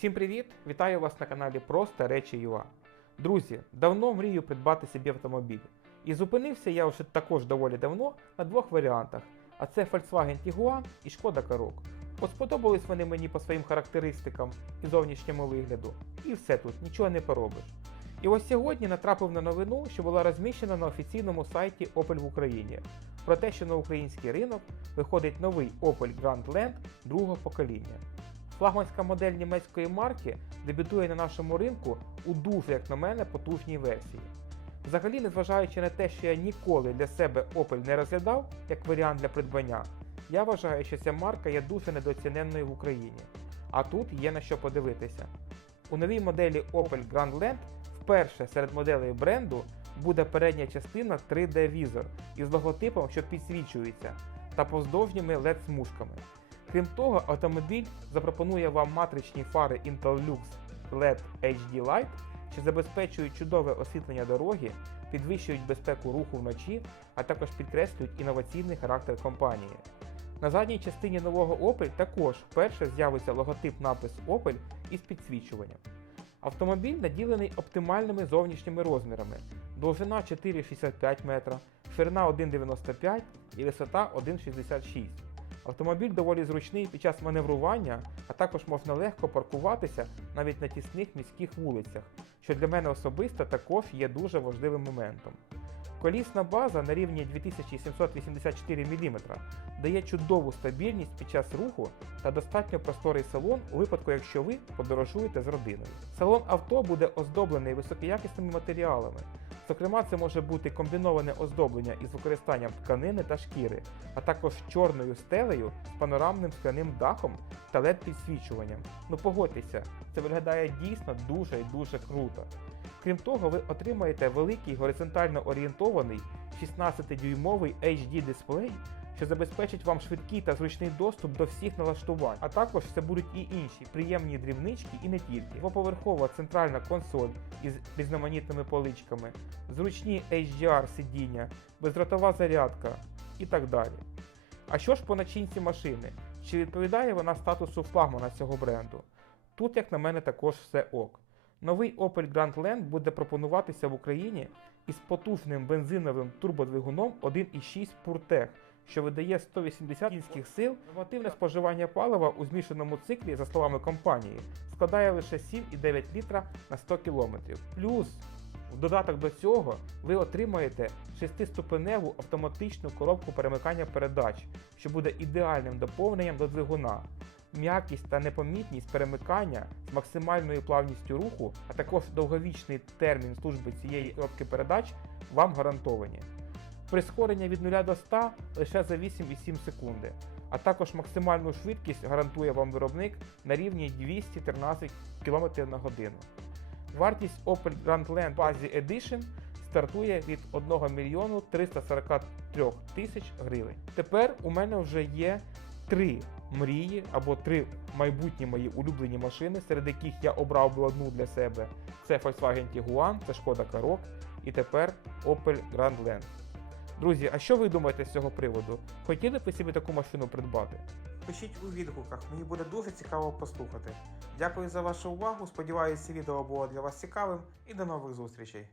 Всім привіт! Вітаю вас на каналі Просто Речі ЮА. Друзі, давно мрію придбати собі автомобіль. І зупинився я вже також доволі давно на двох варіантах: а це Volkswagen Tiguan і Škoda Karoq. От сподобались вони мені по своїм характеристикам і зовнішньому вигляду. І все тут, нічого не поробиш. І ось сьогодні натрапив на новину, що була розміщена на офіційному сайті Opel в Україні, про те, що на український ринок виходить новий Opel Grand Land другого покоління. Флагманська модель німецької марки дебютує на нашому ринку у дуже, як на мене, потужній версії. Взагалі, незважаючи на те, що я ніколи для себе Opel не розглядав як варіант для придбання, я вважаю, що ця марка є дуже недооціненною в Україні. А тут є на що подивитися. У новій моделі Opel Grand Land вперше серед моделей бренду буде передня частина 3D-візор із логотипом, що підсвічується, та поздовжніми LED-смужками. Крім того, автомобіль запропонує вам матричні фари Intellux LED HD Light, що забезпечують чудове освітлення дороги, підвищують безпеку руху вночі, а також підкреслюють інноваційний характер компанії. На задній частині нового Opel також вперше з'явиться логотип напис Opel із підсвічуванням. Автомобіль наділений оптимальними зовнішніми розмірами: довжина 4,65 метра, ширина 1,95 і висота 1,66. Автомобіль доволі зручний під час маневрування, а також можна легко паркуватися навіть на тісних міських вулицях, що для мене особисто також є дуже важливим моментом. Колісна база на рівні 2784 мм дає чудову стабільність під час руху та достатньо просторий салон у випадку, якщо ви подорожуєте з родиною. Салон авто буде оздоблений високоякісними матеріалами. Зокрема, це може бути комбіноване оздоблення із використанням тканини та шкіри, а також чорною стелею з панорамним скляним дахом та led підсвічуванням. Ну погодьтеся, це виглядає дійсно дуже і дуже круто. Крім того, ви отримаєте великий горизонтально орієнтований 16-дюймовий HD дисплей, що забезпечить вам швидкий та зручний доступ до всіх налаштувань, а також це будуть і інші приємні дрібнички і не тільки. Двоповерхова центральна консоль із різноманітними поличками, зручні HDR сидіння, бездротова зарядка і так далі. А що ж по начинці машини? Чи відповідає вона статусу флагмана цього бренду? Тут, як на мене, також все ок. Новий Opel Grand Land буде пропонуватися в Україні із потужним бензиновим турбодвигуном 1.6 PureTech, що видає 180 кінських сил. Нормативне споживання палива у змішаному циклі, за словами компанії, складає лише 7,9 літра на 100 км. Плюс в додаток до цього ви отримаєте шестиступеневу автоматичну коробку перемикання передач, що буде ідеальним доповненням до двигуна. М'якість та непомітність перемикання з максимальною плавністю руху, а також довговічний термін служби цієї коробки передач вам гарантовані. Прискорення від 0 до 100 лише за 8,7 секунди, а також максимальну швидкість гарантує вам виробник на рівні 213 км на годину. Вартість Opel Grand Land Edition стартує від 1 мільйону 343 тисяч гривень. Тепер у мене вже є три мрії або три майбутні мої улюблені машини, серед яких я обрав би одну для себе. Це Volkswagen Tiguan, це Шкода Karoq і тепер Opel Grand Land. Друзі, а що ви думаєте з цього приводу? Хотіли б ви собі таку машину придбати? Пишіть у відгуках, мені буде дуже цікаво послухати. Дякую за вашу увагу. Сподіваюся, відео було для вас цікавим і до нових зустрічей.